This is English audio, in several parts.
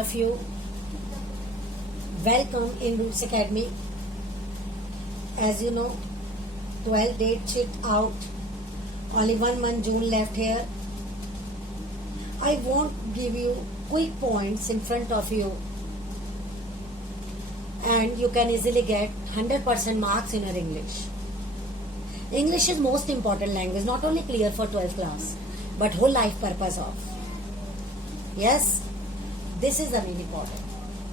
of you. Welcome in Roots Academy. As you know, 12 date sheet out. Only 1 month June left here. I won't give you quick points in front of you, and you can easily get 100% marks in your English. English is most important language, not only clear for 12th class, but whole life purpose of. Yes, this is the main important.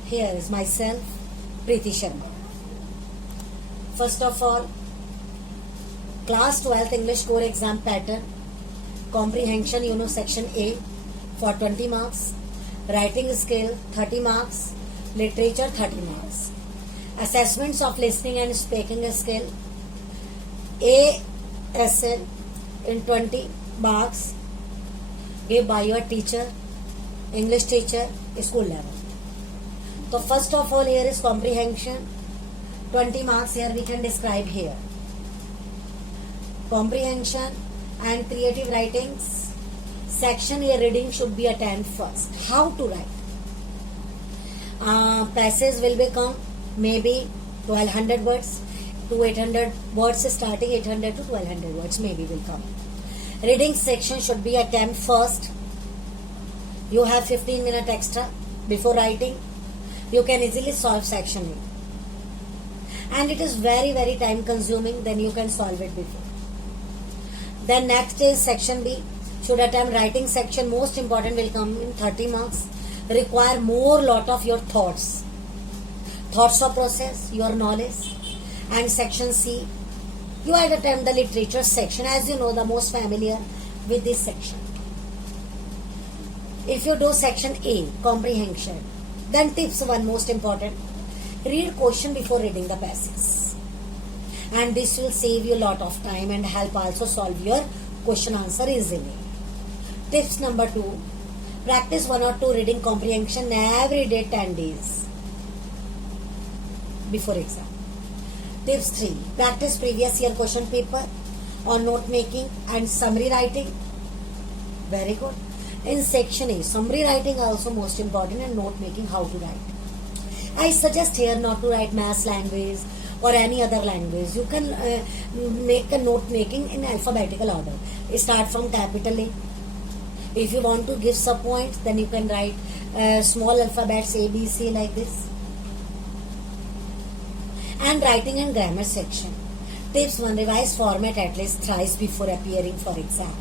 Here is myself, Preeti Sharma. First of all, class 12th English core exam pattern. Comprehension, section A for 20 marks. Writing skill 30 marks. Literature 30 marks. Assessments of listening and speaking skill. ASL in 20 marks given by your teacher, English teacher, school level. So first of all, here is comprehension. 20 marks here we can describe here. Comprehension and creative writings. Section A reading should be attend first. How to write? Passage will become maybe 1200 words to 800 words, starting 800 to 1200 words maybe will come. Reading section should be attempt first. You have 15 minutes extra before writing. You can easily solve section A. And it is very, very time consuming, then you can solve it before. Then next is section B. Should attempt writing section, most important, will come in 30 marks. Require more lot of your thoughts. Thoughts of process, your knowledge. And section C, you had attempt the literature section, as you know, the most familiar with this section. If you do section A, comprehension, then tips 1 most important. Read question before reading the passage. And this will save you a lot of time and help also solve your question answer easily. Tips number 2, practice 1 or 2 reading comprehension every day 10 days before exam. Tips 3, practice previous year question paper on note making and summary writing. Very good. In section A, summary writing also most important, and note making, how to write. I suggest here not to write maths language or any other language. You can make a note making in alphabetical order. Start from capital A. If you want to give sub points, then you can write small alphabets A, B, C like this. And writing and grammar section. Tips 1, revise format at least thrice before appearing for exam.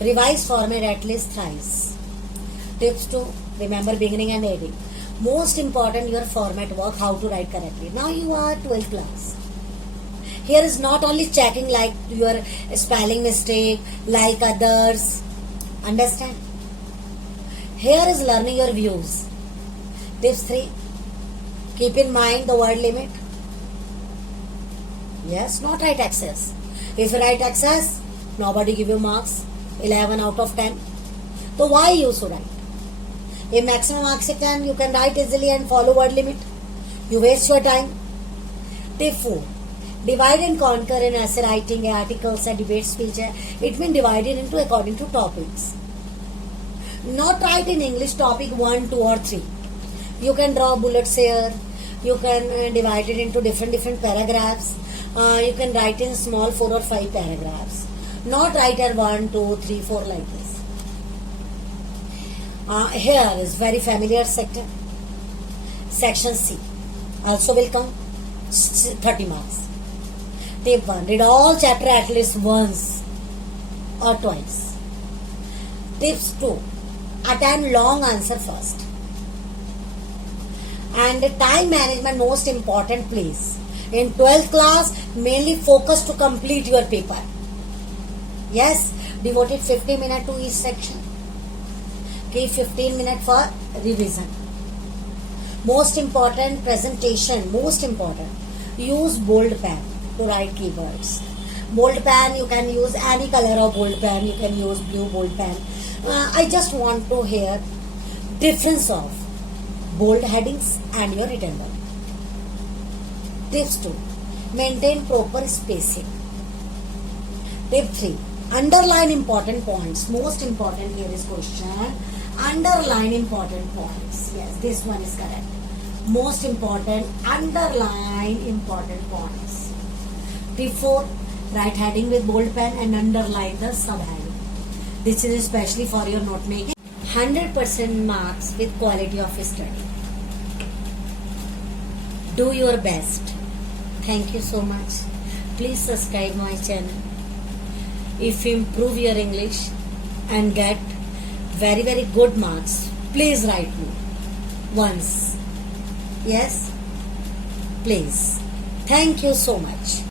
Revise format at least thrice. Tips 2, remember beginning and ending. Most important, your format work, how to write correctly. Now you are 12th class. Here is not only checking like your spelling mistake, like others. Understand? Here is learning your views. Tips 3, keep in mind the word limit. Yes, not write excess. If you write excess, nobody give you marks. 11 out of 10. So why you should write? If maximum marks you can write easily and follow word limit. You waste your time. Tip 4. Divide and conquer in essay writing, articles, and debate speech. It means divided into according to topics. Not write in English topic 1, 2 or 3. You can draw bullets here. You can divide it into different paragraphs. You can write in small 4 or 5 paragraphs. Not write at 1, 2, 3, 4 like this. Here is very familiar sector. Section C. Also will come 30 marks. Tip 1. Read all chapter at least once or twice. Tips 2. Attempt long answer first. And time management most important, please. In 12th class, mainly focus to complete your paper. Yes, devoted 50 minutes to each section. Keep 15 minutes for revision. Most important, presentation, most important. Use bold pen to write keywords. Bold pen, you can use any color of bold pen. You can use blue bold pen. I just want to hear difference of bold headings and your written one. Tips 2. Maintain proper spacing. Tip 3. Underline important points. Most important here is question. Underline important points. Yes, this one is correct. Most important, underline important points. Before, write heading with bold pen and underline the subheading. This is especially for your note making. 100% marks with quality of study. Do your best. Thank you so much. Please subscribe my channel. If you improve your English and get very good marks, please write me once. Yes, please. Thank you so much.